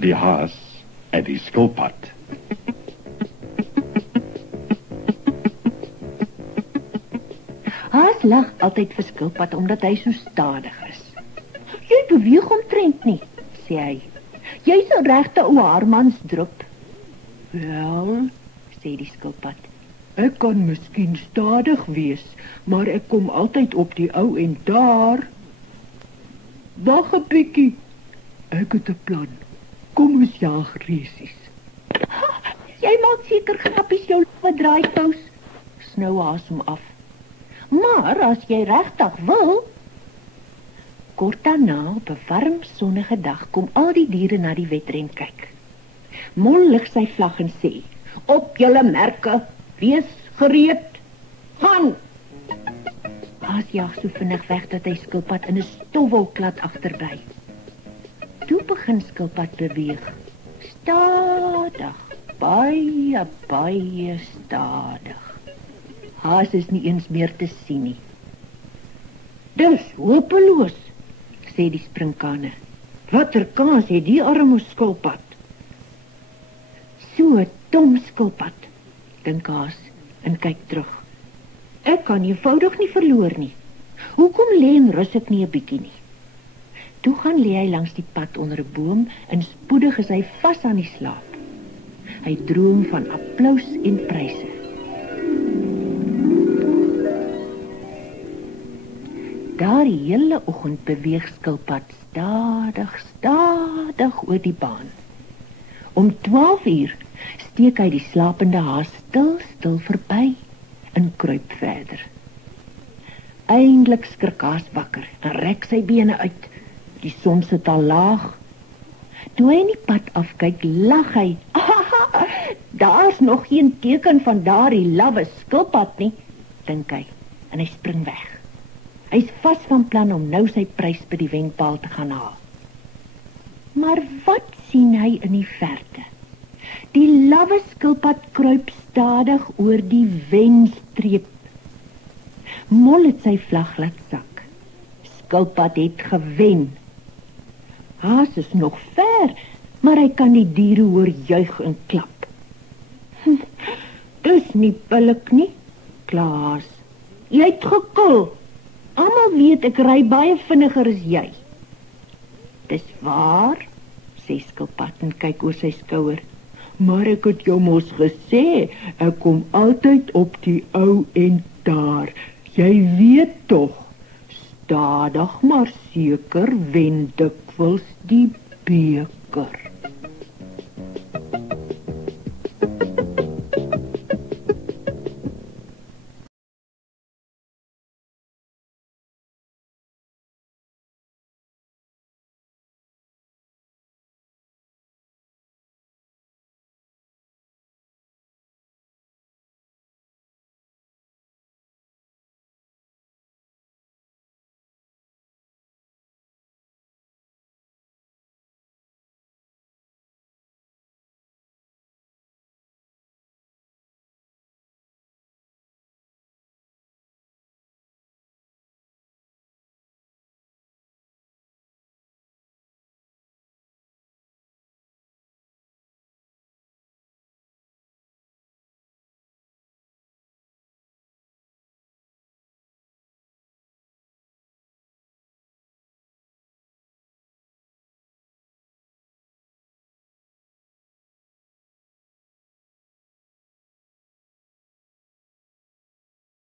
Die haas en die skilpad. Haas lag altyd vir skilpad omdat hy so stadig is. Jy beweeg omtrent nie, sê hy. Jy's 'n regte ou haarmansdrup. Wel, sê die skilpad. Ek kan miskien stadig wees, maar ek kom altyd op die ou en daar. Wag 'n bietjie. Ek het 'n plan. Kom ons jag resies. Jy maak seker grappies jou draaipous, snou Haas hom af. Maar as jy regtig wil. Kort daarna, op 'n warm sonnige dag, kom al die diere na die wedren kyk. Mol lig sy vlag en sê: "Op julle merke, wees gereed, gaan!" Haas jag so vinnig weg dat hy skilpad in 'n stofwolklad agterbly. Toe begin skilpad beweeg. Stadig, baie stadig. Haas is nie eens meer te sien nie. "Dis hopeloos," sê die sprinkane. "Watter kans het die arme skilpad?" "So 'n dom skilpad," dink Haas en kyk terug. "Ek kan eenvoudig nie verloor nie. Hoekom lê en rus ek nie 'n bietjie nie?" Toe gaan lê hy langs die pad onder 'n boom en spoedig is hy vas aan die slaap. Hy droom van applous en pryse. Daar die hele oggend beweeg skilpad stadig oor die baan. Om 12 uur steek hy die slapende haas stil verby en kruip verder. Eindelik skrik Haas wakker en rek sy bene uit. Die son sit al laag. Toe hy in die pad afkyk, lag hy. Daar's nog geen teken van daardie lawwe skilpad nie, dink hy, en hy spring weg. Hy's vas van plan om nou sy prys by die wenpaal te gaan haal. Maar wat sien hy in die verte? Die lawwe skilpad kruip stadig oor die wenstreep. Mol het sy vlag laat sak. Skilpad het gewen. Haas is nog ver, maar hy kan die diere hoor juig en klap. Dis nie billik nie, kla Haas. Jy het gekil. Almal weet ek ry baie vinniger as jy. Dis waar, sê skilpad en kyk oor sy skouer. Maar ek het jou mos gesê, ek kom altyd op die ou en daar. Jy weet tog, stadig maar seker wen dikwels die beker.